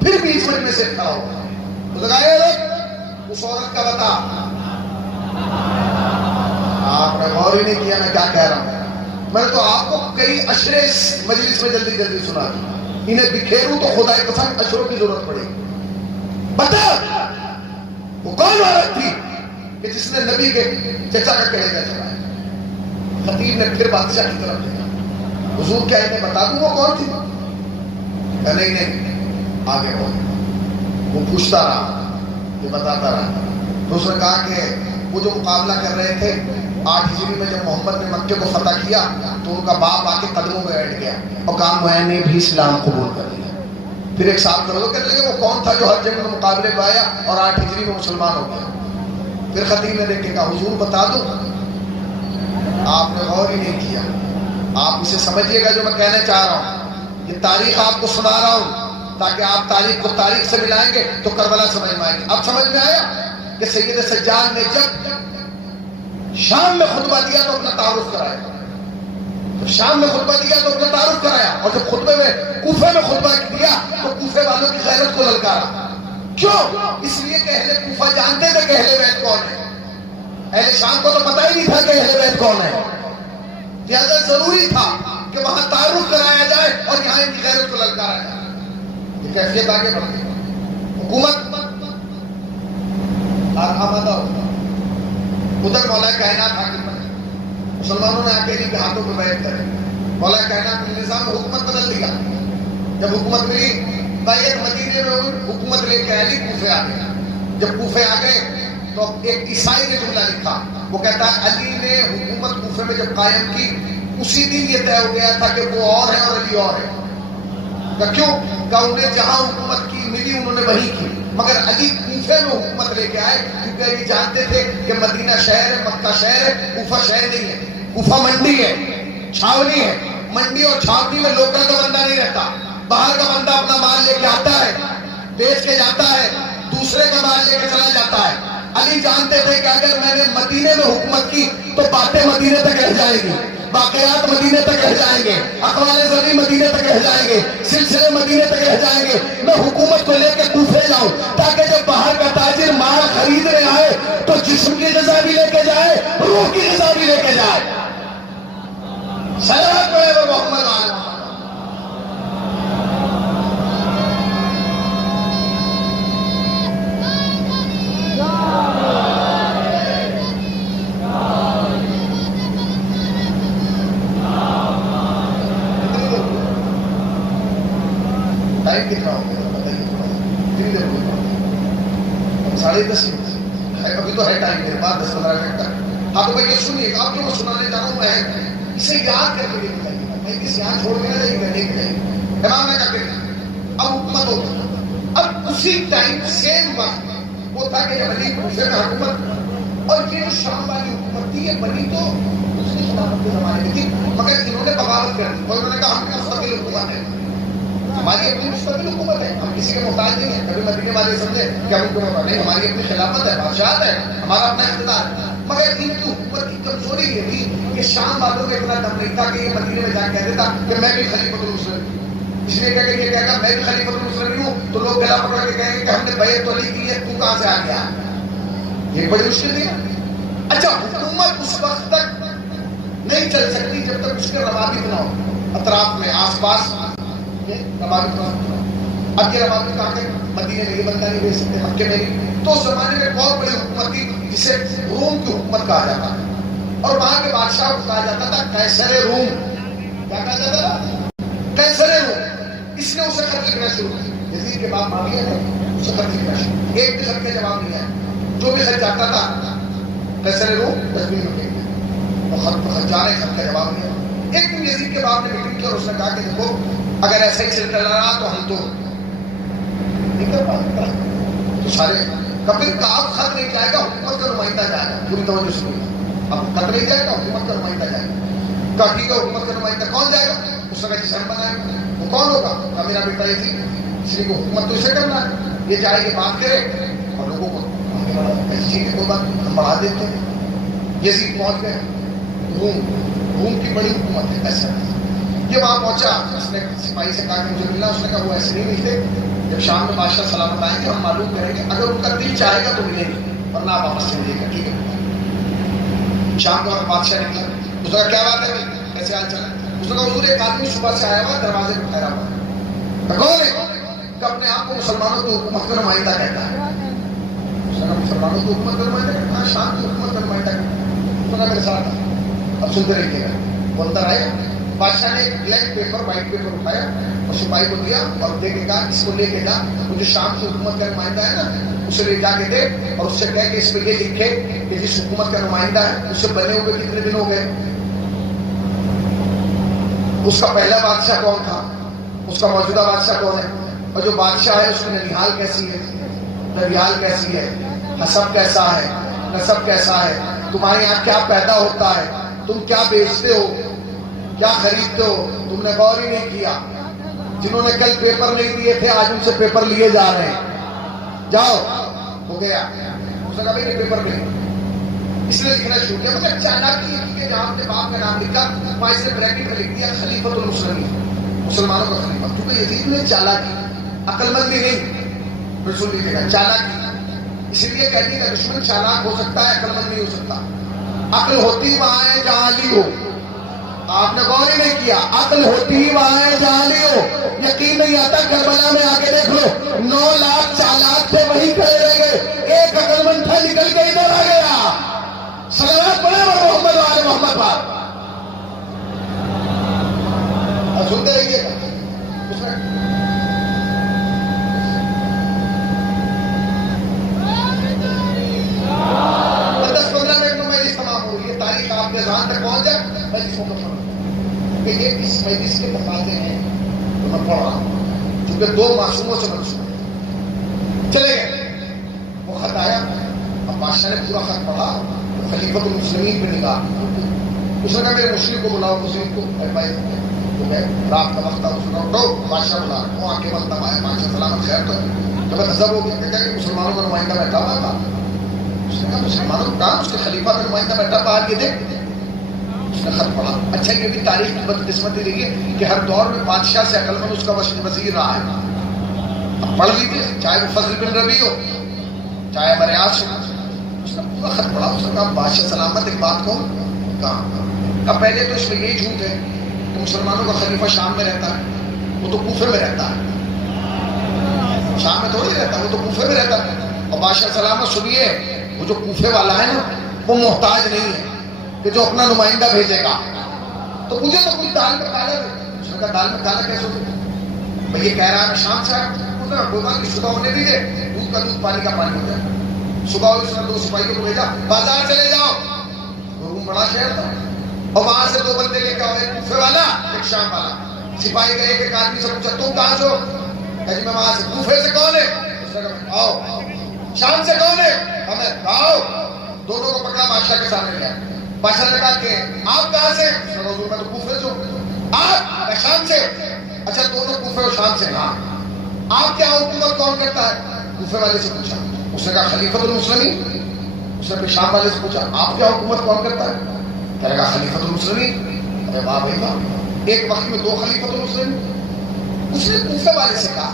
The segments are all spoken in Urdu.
پھر بیچ میں سے کھڑا ہوا. تو کہا اس عورت کا بتا. آپ نے غور ہی نہیں کیا میں کیا کہہ رہا ہوں. میں نے تو آپ کو کئی اشرے مجلس میں جلدی جلدی سنا دیا. انہیں بکھیروں تو خدا کی قسم اشروں کی ضرورت پڑے گی. بتا وہ کون عورت تھی کہ جس نے نبی کے چچا کا کلیجہ چڑھایا. خطیب نے پھر بادشاہ کی طرف دیکھا. حضور کیا انہیں بتا دوں وہ کون تھی؟ کہ نہیں آگے وہ پوچھتا رہا یہ بتاتا رہا. تو اس نے کہا کہ وہ جو مقابلہ کر رہے تھے 8 ہجری میں جب محمد نے مکے کو فتح کیا تو ان کا باپ آ کے قدموں میں بیٹھ گیا اور کہا میں نے بھی اسلام قبول کر لیا. پھر ایک سال کرو کہنے لگے وہ کون تھا جو ہر جنگ میں مقابلے کو آیا اور 8 ہجری میں مسلمان ہو گیا. پھر خطیب نے دیکھ کے کہا حضور بتا دو. آپ نے غور ہی نہیں کیا. آپ اسے سمجھیے گا جو میں کہنا چاہ رہا ہوں. یہ تاریخ آپ کو سنا رہا ہوں تاکہ آپ تاریخ کو تاریخ سے ملائیں گے تو کربلا سمجھ میں آئے گی. اب سمجھ میں آیا کہ سید سجاد نے جب شام میں خطبہ دیا تو اپنا تعارف کرایا. تو شام میں خطبہ دیا تو اپنا تعارف کرایا اور جب خطبے میں کوفے میں خطبہ دیا تو کوفے والوں کی غیرت کو للکارا. کیوں؟ اس لیے کہ اہل کوفہ جانتے تھے کہ اہل بیت کون ہے. اہل شام کو تو پتہ ہی نہیں تھا کہ اہل بیت کون ہے. لہذا ضروری تھا کہ وہاں تعارف کرایا جائے اور یہاں ان کی غیرت کو للکارا جائے. یہ کیفیت آگے بڑھ گئی. حکومت آمادہ ہوتا. ادھر مولا کائنات حاکم بنے. مسلمانوں نے آ کے ان کے ہاتھوں پہ بیعت کرے. مولا کائنات نے نظام حکومت بدل دیا. جب حکومت ملی بیعت مدینے میں ہوئی. حکومت لے کے علی کوفے آ گئے. جب کوفے آ گئے تو ایک عیسائی نے جملہ لکھا. وہ کہتا ہے علی نے حکومت کوفے میں جب قائم کی اسی دن یہ طے ہو گیا تھا کہ وہ اور ہے اور علی اور ہے. کیوں کہ انہیں جہاں حکومت کی ملی انہوں نے وہی کی. مگر علی کوفے میں حکومت لے کے آئے کیونکہ علی جانتے تھے کہ مدینہ شہر ہے, مکہ شہر ہے, کوفہ شہر نہیں ہے. کوفہ منڈی ہے, چھاونی ہے. منڈی اور چھاونی میں لوکل کا بندہ نہیں رہتا. باہر کا بندہ اپنا مال لے کے آتا ہے, بیچ کے جاتا ہے, دوسرے کا مال لے کے چلا جاتا ہے. علی جانتے تھے کہ اگر میں نے مدینے میں حکومت کی تو باتیں مدینے تک رہ جائیں گی, واقعات مدینے تک رہ جائیں گے, اقوال زرعی مدینے تک رہ جائیں گے, سلسلے مدینے تک رہ جائیں گے. میں حکومت کو لے کے کوفے جاؤں تاکہ جب باہر کا تاجر مال خریدنے آئے تو جسم کی غذا بھی لے کے جائے, روح کی غذا بھی لے کے جائے. صلوات پڑھے وہ محمد علیہ. ٹائم کتنا ہو گیا بتائیے تھوڑا سا. کتنی دیر ہو گئی؟ 10:30. ابھی تو ہے ٹائم میرے پاس 10-15 منٹ تک. ہاں تو بھائی یہ سنیے آپ جو میں سنانے جا رہا ہوں میں اسے یاد کر کے لے کے جائیے گا. میں کسی یہاں چھوڑ کے نہ جائیے گا, لے کے جائیے گا. امام نے کہا کہ اب حکومت ہوتا. اب اسی ٹائم سیم وقت وہ تھا کہ علی کوفے میں حکومت اور یہ جو شام والی حکومت تھی یہ بنی تو دوسری خلافت کے زمانے میں تھی مگر انہوں نے بغاوت کر دی اور انہوں نے کہا ہم مستقل حکومت ہے, ہماری اپنی مستقل حکومت ہے, ہم کسی کے محتاج نہیں ہیں. کبھی مدینے والے سمجھے کہ ہم کو نہیں, ہماری اپنی خلافت ہے, بادشاہت ہے, ہمارا اپنا اقتدار ہے. مگر ان کی حکومت کی کمزوری یہ تھی کہ شام والوں کے اتنا دم نہیں تھا کہ یہ مدینے میں جا کے کہہ دیتا کہ میں بھی خلیفۃ المسلمین. اس لیے کہ یہ کہے گا میں بھی خلیفۃ المسلمین ہوں تو لوگ گلا پکڑ کے کہیں گے کہ ہم نے بیعت تو علی کی ہے, تو کہاں سے آ گیا. یہ بڑی مشکل تھی. اچھا حکومت اس وقت تک نہیں چل سکتی جب تک اس کے روابط نہ ہو اطراف میں, آس پاس روابط نہ ہو. اب یہ روابط آ کے مدینے میں یہ بندہ نہیں بھیج سکتے, مکے میں نہیں. تو اس زمانے میں بہت بڑی حکومت تھی جسے روم کی حکومت کہا جاتا تھا اور وہاں کے بادشاہ کو کہا جاتا تھا قیصر روم. کیا کہا جاتا تھا؟ قیصر روم. اس نے اسے خط لکھنا شروع کیا. یزید کے باپ معاویہ ہے, اسے خط لکھنا شروع. ایک بھی خط کا جواب نہیں آیا. جو بھی خط جاتا تھا قیصر روم تصویر میں پھینک دیا. وہ خط جانے خط کا جواب نہیں آیا. ایک دن یزید کے باپ نے میٹنگ کی اور اس نے کہا کہ دیکھو اگر ایسا ہی چل رہا تو ہم تو نہیں کر پائیں. تو سارے کبھی کا آپ خط نہیں جائے گا, حکومت کا نمائندہ جائے گا. پوری توجہ سنیے, اب خط نہیں جائے گا, حکومت کا نمائندہ جائے گا. کہا ٹھیک ہے, حکومت کا نمائندہ کون جائے گا؟ اس نے کہا جسے ہم بنائیں گے. وہ کون ہوگا؟ کہا میرا بیٹا یزید. اس لیے حکومت تو اسے کرنا ہے, یہ جائے گی بات کرے اور لوگوں کو آگے بڑھا. ایسی چیز کوئی بات ہم بڑھا دیتے ہیں. یزید پہنچ گئے روم. روم کی بڑی حکومت ہے ایسا. یہ وہاں پہنچا, اس نے سپاہی سے کہا کہ مجھے ملنا. اس نے کہا وہ ایسے نہیں ملتے, جب شام میں بادشاہ سلامت آئیں گے ہم معلوم کریں گے، اگر ان کا دل چاہے گا تو ملیں گے، ورنہ آپ واپس چلے گا. ٹھیک ہے. شام کو وقت بادشاہ نکلا. اس نے کہا کیا بات ہے کیسے حال چل؟ اس نے کہا حضور ایک آدمی صبح سے آیا ہوا دروازے پہ ٹھہرا ہوا ہے. کون ہے؟ کہ اپنے آپ کو مسلمانوں کی حکومت کا نمائندہ کہتا ہے. اس نے کہا مسلمانوں کی حکومت کا نمائندہ کہتا ہے؟ شام کی حکومت کا نمائندہ کہتا ہے. اس نے کہا میرے ساتھ اب سنتے رہیے گا. وہ اندر آیا. بادشاہ نے ایک بلیک پیپر وائٹ پیپر اٹھایا اور سپاہی کو دیا اور دے کے کہا اس کو لے کے جا، وہ جو شام کی حکومت کا نمائندہ ہے نا اسے لے جا کے دے اور اس سے کہہ کہ اس پہ یہ لکھے کہ جس حکومت کا نمائندہ ہے اس سے بنے ہوئے کتنے دن ہو گئے. اس کا پہلا بادشاہ کون تھا، اس کا موجودہ بادشاہ کون ہے، اور جو بادشاہ ہے اس کی ننیحال کیسی ہے، ننیحال کیسی ہے، حسب کیسا ہے، نسب کیسا ہے، تمہارے یہاں کیا پیدا ہوتا ہے، تم کیا بیچتے ہو، کیا خریدتے ہو. تم نے غور ہی نہیں کیا. جنہوں نے کل پیپر نہیں دیے تھے آج ان سے پیپر لیے جا رہے ہیں. جاؤ ہو گیا. اس نے کہا بھائی یہ پیپر نہیں، اس لیے لکھنا شروع کیا. مطلب چالاکی کہ جہاں اپنے باپ کا نام لکھا وہاں اس نے بریکٹ میں لکھ دیا خلیفۃ المسلمین، مسلمانوں کا خلیفہ. کیونکہ یزید نے چالاکی، عقل مندی نہیں، رسول لکھے گا چالاکی. اسی لیے کہتے ہیں کہ دشمن چالاک ہو سکتا ہے عقل مند نہیں ہو سکتا. عقل ہوتی وہاں ہے جہاں علی ہو. آپ نے غور ہی نہیں کیا. عقل ہوتی ہی وہاں ہے جہاں علی ہو. یقین نہیں آتا کربلا میں آ کے دیکھ لو 9 لاکھ چالاک تھے وہی کھڑے رہ گئے، ایک عقل مند تھا نکل کے ادھر آ گیا. صلوات پڑھے محمد والے محمد پر. سنتے رہیے گا. 10-15 منٹ میں مجلس تمام ہو رہی ہے. تاریخ آپ کے ذہن تک پہنچ جائے مجلس مکمل کہ یہ اس مجلس کے تقاضے ہیں تو میں پڑھ رہا ہوں کیونکہ 2 معصوموں سے منسوب چلے گئے. وہ خط آیا. اب بادشاہ نے پورا خط پڑھا. خلیفۃ المسلمین پہ نگاہ. اس نے کہا میرے مسلم کو بلاؤ. مسلم کو رات کا وقت تھا. اس نے اٹھو بادشاہ بلا وہ آ کے وقت آئے. بادشاہ سلامت خیر تو جب حضب ہو گیا کہتا ہے کہ مسلمانوں کا نمائندہ بیٹھا ہوا تھا. اس نے کہا مسلمانوں کا کام اس کے خلیفہ کا نمائندہ بیٹھا باہر یہ دیکھ. اس نے خط پڑھا. اچھا یہ بھی تاریخ کی بدقسمتی رہی ہے کہ ہر دور میں بادشاہ سے عقل مند اس کا وزیر رہا ہے. اب پڑھ لیجیے چاہے وہ فضل بن ربیع ہو چاہے مریاض ہو. اس نے پورا خط پڑھا. اس نے کہا بادشاہ سلامت ایک بات کو کہا. اب پہلے تو اس میں یہی جھوٹ ہے کہ مسلمانوں کا خلیفہ شام میں رہتا ہے. وہ تو کوفے میں رہتا ہے. شام میں تھوڑی رہتا ہے، وہ تو کوفے میں رہتا ہے. اور بادشاہ سلامت سنیے وہ جو کوفے والا ہے نا وہ محتاج نہیں ہے کہ جو اپنا نمائندہ بھیجے گا. تو مجھے تو کوئی دال میں کالا دے. اس نے کہا دال میں کالا کیسے ہو؟ بھائی یہ کہہ رہا ہے شام سے کوئی بات نہیں، صبح ہونے دیجیے دودھ کا دودھ پانی کا پانی ہو جائے. صبح ہوئی. اس نے 2 سپاہیوں کو بھیجا بازار چلے جاؤ. روم بڑا شہر تھا اور وہاں سے 2 بندے لے کے آؤ، ایک کوفے والا ایک شام والا. سپاہی گئے ایک آدمی سے پوچھا تم کہاں سے ہو؟ میں وہاں سے. کوفے سے کون ہے؟ اس نے کہا آؤ. شام سے کون ہے؟ ہمیں. آؤ. دونوں کو پکڑا بادشاہ کے سامنے لیا. بادشاہ نے کہا کہ آپ کہاں سے؟ حضور میں تو کوفے سے ہوں. آپ؟ میں شام سے. اچھا دونوں کوفے اور شام سے. ہاں. آپ کیا حکومت کون کرتا ہے؟ کوفے والے سے پوچھا. اس نے کہا خلیفۃ المسلمین. اس نے پھر شام والے سے پوچھا آپ کیا حکومت کون کرتا ہے؟ کہے گا خلیفۃ المسلمین. ارے واہ بھائی واہ، ایک وقت میں 2 خلیفۃ المسلمین. اس نے کوفے والے سے کہا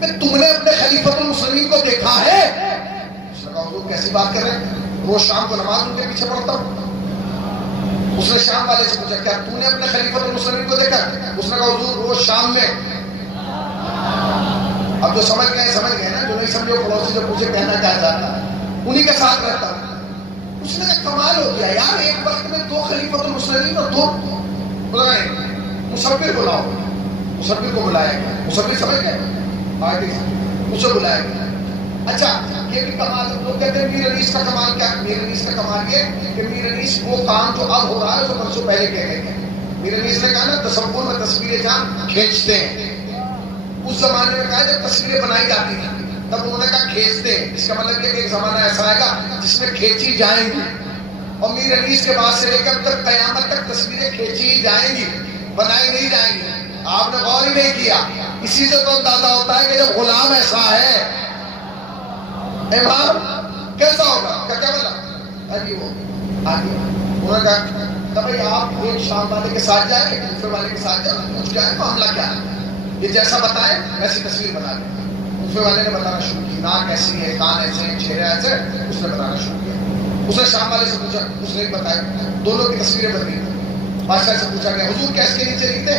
کہ تم نے اپنے خلیفۃ المسلمین کو دیکھا ہے؟ اس نے کہا حضور کیسی بات کر رہے ہیں، روز شام کو نماز ان کے پیچھے پڑھتا ہوں. اس نے شام والے سے پوچھا کیا تو نے اپنے خلیفۃ المسلمین کو دیکھا؟ اس نے کہا حضور روز شام میں. اب جو سمجھ گئے نا، جو نہیں سمجھے پڑوسی سے پوچھے کہنا کیا چاہتا ہے انہی کے ساتھ رہتا. اس نے کہا کمال ہو گیا یار، ایک وقت میں 2 خلیفۃ المسلمین اور 2 بلائے. مصور بلاؤ. مصور کو بلایا گیا. مصور سمجھ گئے اسے بلایا گیا. اچھا یہ بھی کمال. لوگ کہتے ہیں میر انیس کا کمال کیا؟ میر انیس کا کمال یہ کہ میر انیس وہ کام جو اب ہو رہا ہے جو برسوں پہلے کہہ گئے ہیں. میر انیس نے کہا نا تصور میں تصویریں جان کھینچتے ہیں. اس زمانے میں کہا جب تصویریں بنائی جاتی تھی تب انہوں نے کہا کھینچتے ہیں. اس کا مطلب یہ کہ ایک زمانہ ایسا آئے گا جس میں کھینچی جائیں گی. اور میر انیس کے بعد سے لے کر تک قیامت تک تصویریں کھینچی ہی جائیں گی، بنائی نہیں جائیں گی. آپ نے غور ہی نہیں کیا. اسی سے تو اندازہ ہوتا ہے کہ جب غلام ایسا ہے امام کیسا ہوگا. کیا بولا ابھی وہ آگے انہوں نے کہا بھائی آپ ایک شام والے کے ساتھ جائیں کوفے والے کے ساتھ جائیں، پوچھ جائیں معاملہ کیا ہے. یہ جیسا بتائیں ویسی تصویر بنا لیں. کوفے والے نے بتانا شروع کی، ناک ایسی ہے، کان ایسے ہیں، چہرہ ایسے، اس نے بتانا شروع کیا۔ اس نے شام والے سے پوچھا، اس نے بتایا، دونوں کی تصویریں بدلی۔ بادشاہ سے پوچھا گیا حضور کیا اس کے نیچے لکھتے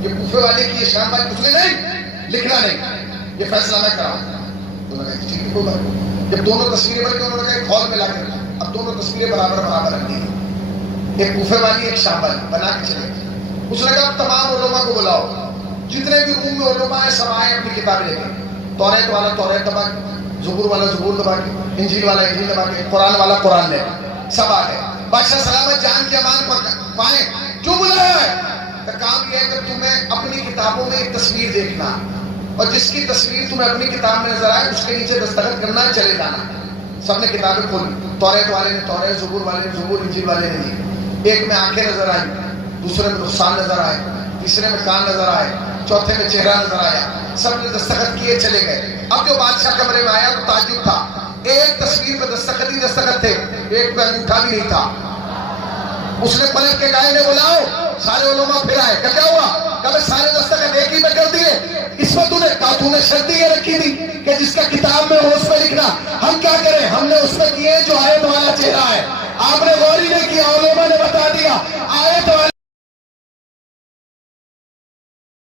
یہ کوفے والے کی، یہ شام والے؟ اس نے نہیں لکھنا، نہیں، یہ فیصلہ میں کراؤں۔ انہوں نے کہا ٹھیک ہے کوئی بات نہیں۔ جب دونوں تصویریں بن گئی انہوں نے کہا ایک ہال میں لا کے رکھا، اب دونوں تصویریں برابر برابر رکھ دی، ایک کوفے والی ایک شام والی بنا کے چلے گئے۔ اس نے کہا تمام علماء کو بلاؤ، جتنے بھی روم میں علماء ہیں سب آئے اپنی کتابیں لے کے، توریت والا توریت دبا کے، زبور والا زبور دبا کے، انجیل والا انجیل دبا کے، قرآن والا قرآن لے کے، سب آ گئے۔ بادشاہ سلامت جان کے امان پائے، کیوں بلایا ہے؟ تو کام یہ ہے کہ تمہیں اپنی کتابوں میں ایک تصویر دیکھنا، اور جس کی تصویر تمہیں اپنی کتاب میں نظر آئے اس کے نیچے دستخط کرنا، چلے جانا۔ سب نے کتابیں کھولی، توریت والے نے توریت، زبور والے نے زبور، انجیل والے نے انجیل۔ ایک میں آنکھیں نظر آئی، دوسرے میں نقصان نظر آئے، تیسرے میں کان نظر آئے، چوتھے میں چہرہ نظر آیا۔ سب نے دستخط کیے، چلے گئے۔ اب جو بادشاہ کمرے میں آیا تو تعجب تھا، ایک تصویر پہ دستخط ہی دستخط تھے، ایک پہ انگوٹھا بھی نہیں تھا۔ اس نے پلٹ کے کہا انہیں بلاؤ، سارے علماء پھر آئے۔ کیا ہوا؟ کہ سارے دستخط ایک ہی پہ کر دیے، اس میں تو نے شرط یہ رکھی تھی کہ جس کا کتاب میں ہو اس پہ لکھنا۔ ہم کیا کریں؟ ہم نے اس پہ کیے جو آیت والا چہرہ ہے۔ آپ نے غور ہی نہیں کیا، علماء نے بتا دیا آیت والا